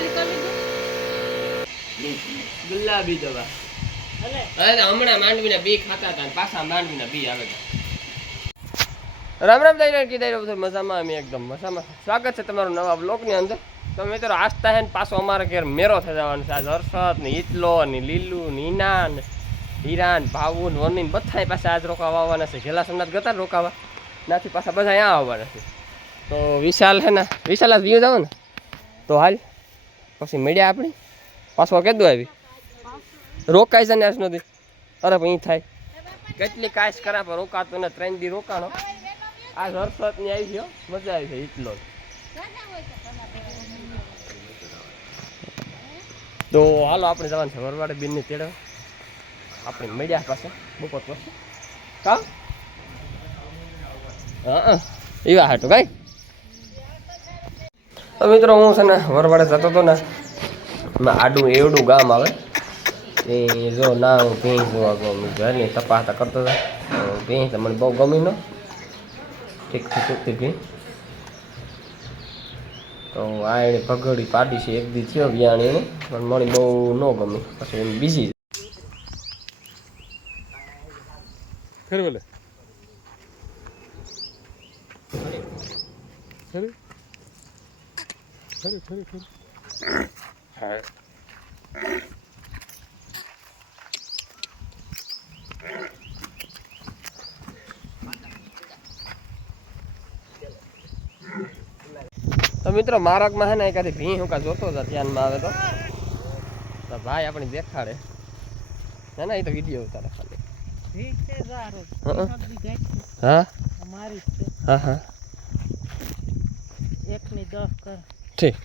ખાલી કરી દીધું ગુલાબી દવા. અરે હમણાં માંડવીના બી ખાતા હતા પાછા માંડવીના બી આવે રામ રામ દાઈ કીધા રહ્યો મજામાં? અમે એકદમ મજામાં. સ્વાગત છે તમારું નવા બ્લોગની અંદર. તો મિત્રો આસ્તા હે ને પાછો અમારે ઘેર મેરો થઈ જવાનો છે. આજ હર્ષદ ને ઈતલો ને લીલું ને ઈના ને હીરા ને ભાવુ ને વની ને બધા પાસે આજ રોકાવા આવવાના છે. ઘેલા સોમનાથ ગતા રોકાવા. નાથી પાછા બધા અહીંયા આવવાના છે. તો વિશાલ હે ને વિશાલ આજ વ્યૂ જાવ ને તો હાલ. પછી મીડિયા આપણી? પાછો કીધું આવી? રોકાય છે ને આજ નથી અરે પણ ઈ થાય. કેટલી કાશ કરા પણ રોકાતો ને ત્રણ દી રોકાણો આજ હર્ષદની આવી ગયો મજા આવી છે એટલો તો હાલો, આપણે જવાનું છે વરવાડે બીનની તેડે આપણે મળ્યા પાસે બપોર પાસે કા? હા એવા હાટું, કઈ? તો મિત્રો હું છે ને વરવાડે જતો હતો ને આડું એવડું ગામ આવે. એ જો ના, હું ભીંસ જોવા ગમી ઘરની તપાસતા કરતો હતો. ભીંસ મને બહુ ગમી નો. ઠીકથી ઠીકથી ભેંસ. તો આ એણે પગડી પાડી છે. એક દી થયો વિયાણી એને. પણ મને બહુ ન ગમી. પછી એમ બીજી ખરી બોલે ખરી ખરી ખરી ખરી. હા. તો મિત્રો મારકમાં હે ને એકાદી ભી હું કા જોતો હતા ધ્યાનમાં આવે તો. તો ભાઈ આપણે દેખાડે. ના ના એ તો વીડિયો ઉતારે ખાલી. હા. હા હા. એકની દસ કર. ઠીક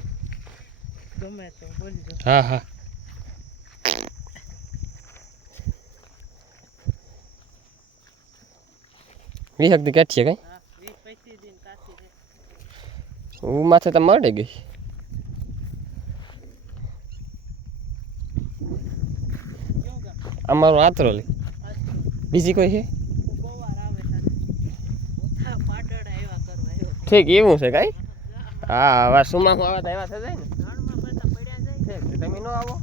ગમે તો બોલજો હા હા. વીસ હકતી કાઢીએ કઈ? હા માથે તો મળી ગઈ. અમારો આત્રો લે. આતરોલી બીજી કોઈ છે? ઠીક એવું છે કઈ? હા હવે સુમાં હું આવે તો એવા થઈ જાય ને બધા પડ્યા જાય ઠીક તમે ન આવો.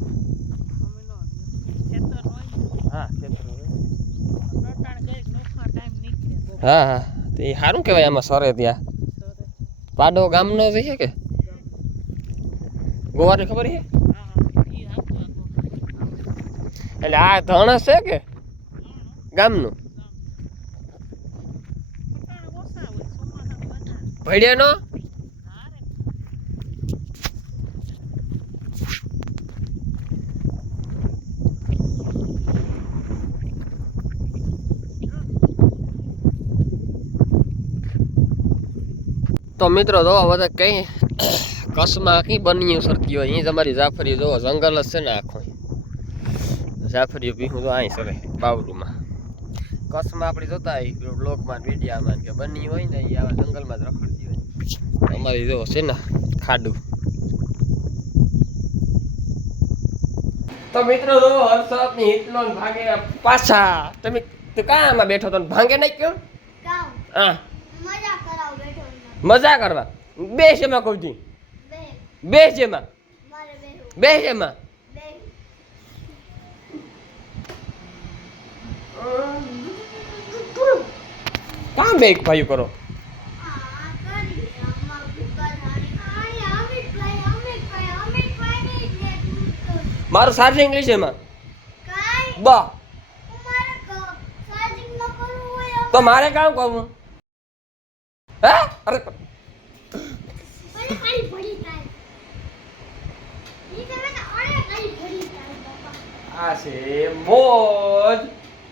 હા હા હા. એ સારું કહેવાય આમાં સરે ત્યાં. પાડો ગામનો જ છે કે? ગોવાની ખબર છે? એટલે આ ધણસ છે કે? ગામનું. ભડિયાનો ના રે તો મિત્રો જો બધા કઈ કસમાં આખી બન્યું સરતી હોય. અહીં તમારી જાફરી જોવો જંગલ જ છે ને આખો જાફરી પીહું તો અહીં સરે બાવરૂમાં કસમાં આપણે જોતા હોય બ્લોગમાં મીડિયામાં કે બની હોય ને એ આવા જંગલમાં જ રખડતી હોય. અમારી જો છે ને ખાડું. તો મિત્રો જો હર્ષદની હિટલો ભાગે પાછા. તમે તો કાંમાં બેઠો તો ને ભાંગે નહીં કયો હા મજા કરાવ બેઠો એમાં. મજા કરવા. બે શેમાં કહું છું? બે શેમાં? બે શેમાં? કામ બે ભાઈ કરો? કરી અમિત ભાઈ મૂકતો. મારું સારું ઇંગ્લિશ એમાં બા તો મારે કામ કરવું? હે? અરે ભલે ખાલી ભરી થાય ઈ તમે તો અરે ખાલી ભરી થાય બાપા આ છે મોજ.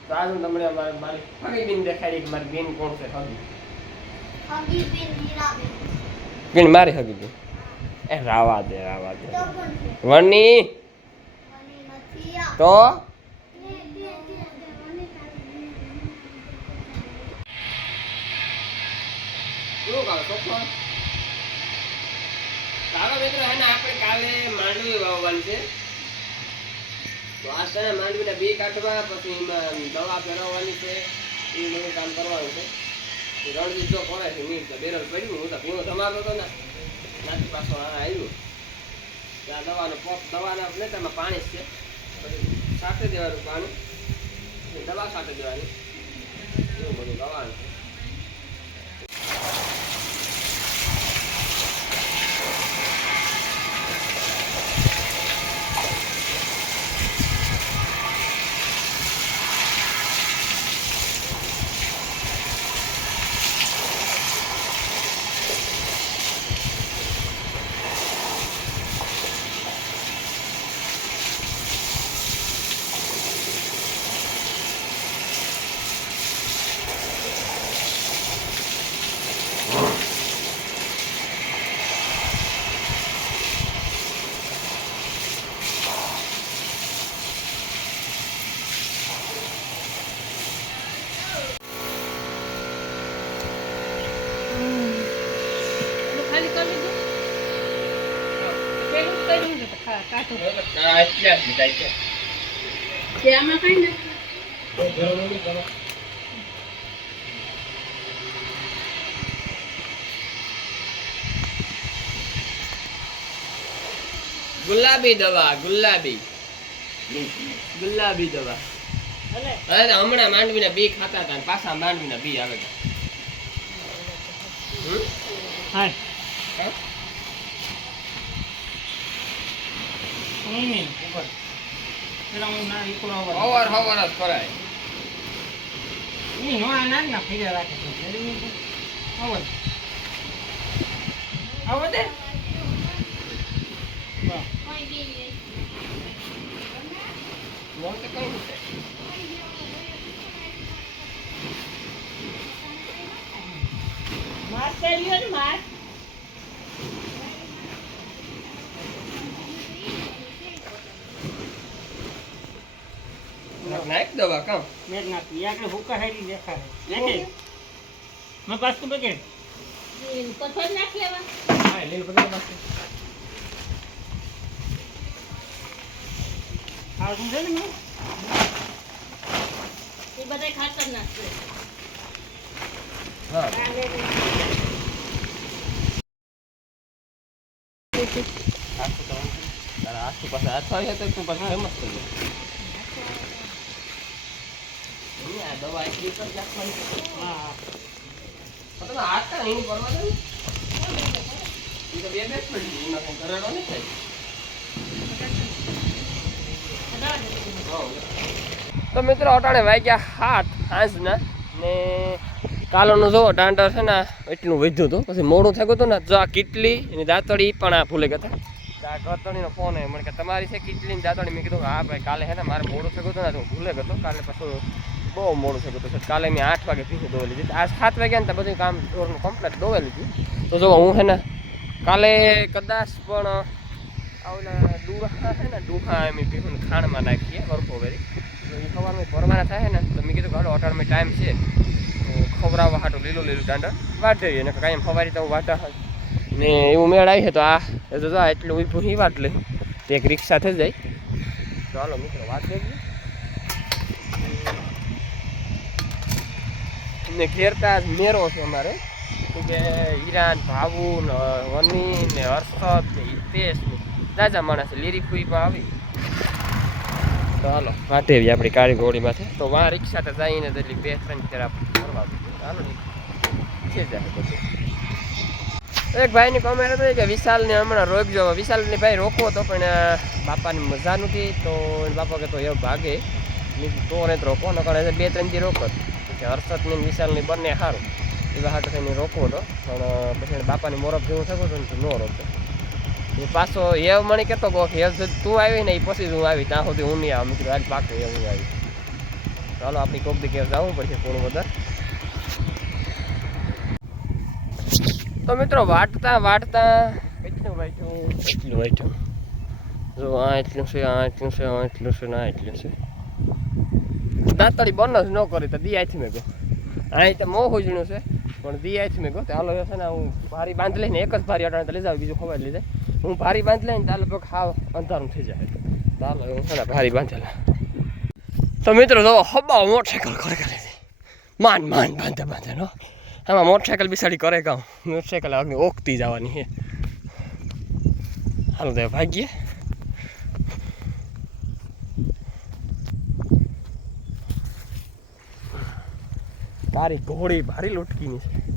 તો આજે તમને મારી મારી ફરી બેન દેખાડી કે મારી બેન કોણ છે? હગી. હગી બેન હીરાબેન બેન. મારી હગી બેન. એ રાવા દે રાવા દે. વની. તો? શું કામ મિત્રો, હે ને, આપણે કાલે માંડવી વાવવાની છે. તો આ માંડવીના બી કાઢવા પછી એમાં દવા ફેરવવાની છે, એ બધું કામ કરવાનું છે. રણજીત પડે કરે છે તો બેરલ પડ્યું, હું તો ભીનો ધમાતો હતો ને. નાથી પાછો આ આવ્યું. ત્યાં દવાનો પોપ, દવાના લેટરમાં પાણી છે. પછી સાથે દેવાનું પાણી. દવા સાથે દેવાની. એવું બધું દવાનું છે. કઈ નથી ગુલાબી દવા ગુલાબી. ગુલાબી દવા. અરે હમણાં માંડવીના બી ખાતા હતા પાછા માંડવીના બી આવે હતા? હા? નહીં ઉપર પેલા હું ના over. હવાર હવાર જ કરાય નહીં, નો ના ના ફેર્યા રાખે છે. નહીં. આવો દે. વાહ. કોઈ બી નહીં. મોં છે માર કર્યો ને માર. નાખ દવા કામ મેં નાખી. એ આગળ હુક્કા હારી દેખાડે. નાખે. મેં પાછું બગેડ. પથ્થર નાખી આવા હા, લીલ પથ્થર નાખી આ શું છે ને મેં? એ બધા ખાતર નાખશે હા આખું તો આખું પાસે તો તું પાછું ફેમસ થઈ જાય તો મિત્રો અટાણે વાગ્યા હાથ સાંજના ને કાલોનું જો દાંડર છે ને, એટલું વધ્યું હતું. પછી મોડું થઈ ગયું ને, જો આ કીટલી એની દાંતડી પણ આ ભૂલે ગયા હતા. આ ફોન એ મને કે, તમારી છે કીટલીની દાંતડી મેં કીધું, હા ભાઈ, કાલે છે ને, મારે મોડું થઈ ગયું ને, તો ભૂલે ગયો કાલે પાછું બહુ મોડું થઈ ગયું. કાલે મેં આઠ વાગે પીસી દોવેલી હતી. આજ સાત વાગ્યા ને બધું કામ ઢોરનું કમ્પ્લીટ દોવેલી હતી. તો જો હું છે ને, કાલે કદાચ પણ આવેલા ડુહા છે ને ડુહા એમ પીવું ખાણમાં નાખીએ વરખો વેરી. તો એ સવારમાં ભરવાના થાય ને, તો મેં કીધું હાલો અટાણમાં ટાઈમ છે. તો ખવડાવવા હાટું લીલું લીલું દાંડા વાટ દેવી અને કાંઈ ફવારી તો વાટા વાટા ને એવું મેળ આવી છે તો આ, એ તો એટલું ઊભું ही વાટ લે. એક રિક્ષા થઈ જાય. ચાલો મિત્રો, વાત દેવી ને ઘેરતા મેરો છે અમારે. કે ઈરાન ભાવુ ને વની ને હર્ષદ ને હિતેશ ને તાજા માણસ લીરી ફૂઈ પણ આવી. ચાલો એવી આપણી કાળી ઘોડીમાંથી તો વાં રિક્ષા તો જઈને તો બે ત્રણ ફેરા ફરવા દીધું. છે ને જાય બધું. એક ભાઈની કોમેન્ટ હતી કે વિશાલને હમણાં રોકજો વિશાલને ભાઈ રોકવો તો પણ બાપાની મજા નથી તો બાપા કે તો એ ભાગે. તો રોકો, નકર બે ત્રણ દી રોકો. કે હર્ષદની વિશાલની બંને સારું એવા હાટો થઈને રોકવો હતો પણ પછી બાપાની મોરફ જેવું થતો હતું ને ન રોકતો એ પાછો એ મને કહેતો કહો કે હેવ તું આવી ને એ પછી જ હું આવી. ત્યાં સુધી હું નહીં આવું. કીધું આજ પાકું એ હું આવી. ચાલો આપણી કોક દી ઘેર જવું પડશે થોડું બધા તો મિત્રો વાટતા વાટતા કેટલું વાંચ્યું એટલું વાંચ્યું જો આ એટલું છે આ એટલું છે આ એટલું છે ને આ એટલું છે. દાંતડી બોનસ ન કરી તો દી આથી મેં કહો. અહીં તો મોં હોજણું છે, પણ દી આથી મેં કહો. તો હાલો છે ને હું ભારી બાંધ લઈને એક જ ભારી અટાણે તો લઈ જાવ બીજું ખબર લીધે હું ભારી બાંધ લઈને તો આ લગભગ હાવ અંધારું થઈ જાય. ચાલો હું છે ને ભારી બાંધેલા તો મિત્રો જો, હબાવ મોટરસાયકલ કરે કરે માન માંડ બાંધે બાંધે નો આમાં મોટરસાયકલ બિસાડી કરે કામ. મોટરસાયકલ આગળ ઓકતી જવાની છે. હાલો તો ભાગીએ. તારી ઘોડી ભારી લૂટકીની છે.